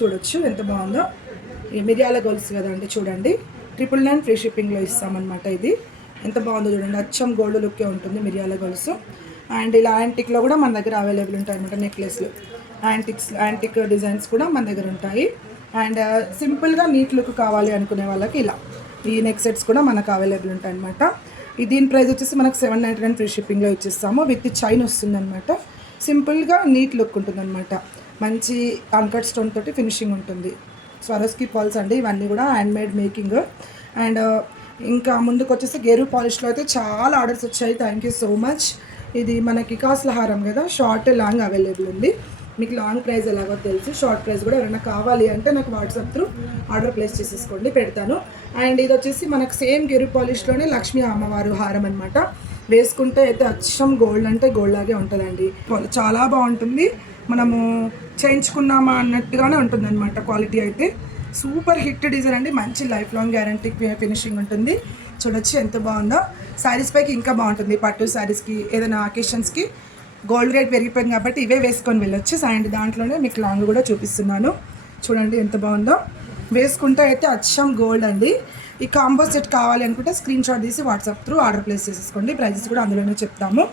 చూడొచ్చు ఎంత బాగుందో. ఈ మిరియాల గొలుసు కదండి, చూడండి 999 ఫ్రీ షిప్పింగ్లో ఇస్తామన్నమాట. ఇది ఎంత బాగుందో చూడండి, అచ్చం గోల్డ్ లుక్కే ఉంటుంది మిరియాల గొలుసు. అండ్ ఇలా యాంటిక్లో కూడా మన దగ్గర అవైలబుల్ ఉంటాయి అన్నమాట. నెక్లెస్లు యాంటిక్ డిజైన్స్ కూడా మన దగ్గర ఉంటాయి. అండ్ సింపుల్గా నీట్ లుక్ కావాలి అనుకునే వాళ్ళకి ఇలా ఈ నెక్ సెట్స్ కూడా మనకు అవైలబుల్ ఉంటాయి అనమాట. దీని ప్రైస్ వచ్చేసి మనకు 799 ఫ్రీ షిప్పింగ్లో ఇచ్చేస్తాము. విత్ చైన్ వస్తుందన్నమాట. సింపుల్గా నీట్ లుక్ ఉంటుందన్నమాట. మంచి అన్కట్ స్టోన్ తోటి ఫినిషింగ్ ఉంటుంది. స్వరస్కి పాల్స్ అండి, ఇవన్నీ కూడా హ్యాండ్మేడ్ మేకింగ్. అండ్ ఇంకా ముందుకు వచ్చేసి గేరు పాలిష్లో అయితే చాలా ఆర్డర్స్ వచ్చాయి. Thank you so much. ఇది మనకి కాసుల హారం కదా, షార్ట్ లాంగ్ అవైలబుల్ ఉంది. మీకు లాంగ్ ప్రైస్ ఎలాగో తెలుసు, షార్ట్ ప్రైస్ కూడా ఎవరైనా కావాలి అంటే నాకు వాట్సాప్ త్రూ ఆర్డర్ ప్లేస్ చేసేసుకోండి, పెడతాను. అండ్ ఇది వచ్చేసి మనకు సేమ్ గెరు పాలిష్లోనే లక్ష్మీ అమ్మవారు హారం అనమాట. వేసుకుంటే అయితే అచ్చం గోల్డ్ అంటే గోల్డ్ లాగే ఉంటుందండి. చాలా బాగుంటుంది. మనము చేయించుకున్నామా అన్నట్టుగానే ఉంటుంది అనమాట. క్వాలిటీ అయితే సూపర్ హిట్ డిజైన్ అండి. మంచి లైఫ్ లాంగ్ గ్యారంటీ ఫినిషింగ్ ఉంటుంది. చూడొచ్చు ఎంత బాగుందో. శారీస్ పైకి ఇంకా బాగుంటుంది. పట్టు శారీస్కి, ఏదైనా అకేషన్స్కి గోల్డ్ రేట్ పెరిగిపోయింది కాబట్టి ఇవే వేసుకొని వెళ్ళొచ్చు. అండ్ దాంట్లోనే మీకు లాంగ్ కూడా చూపిస్తున్నాను. చూడండి ఎంత బాగుందో. వేసుకుంటే అయితే అచ్చం గోల్డ్ అండి. ఈ కాంబో సెట్ కావాలి అనుకుంటే స్క్రీన్ షాట్ తీసి వాట్సాప్ త్రూ ఆర్డర్ ప్లేస్ చేసేసుకోండి. ప్రైజెస్ కూడా అందులోనే చెప్తాము.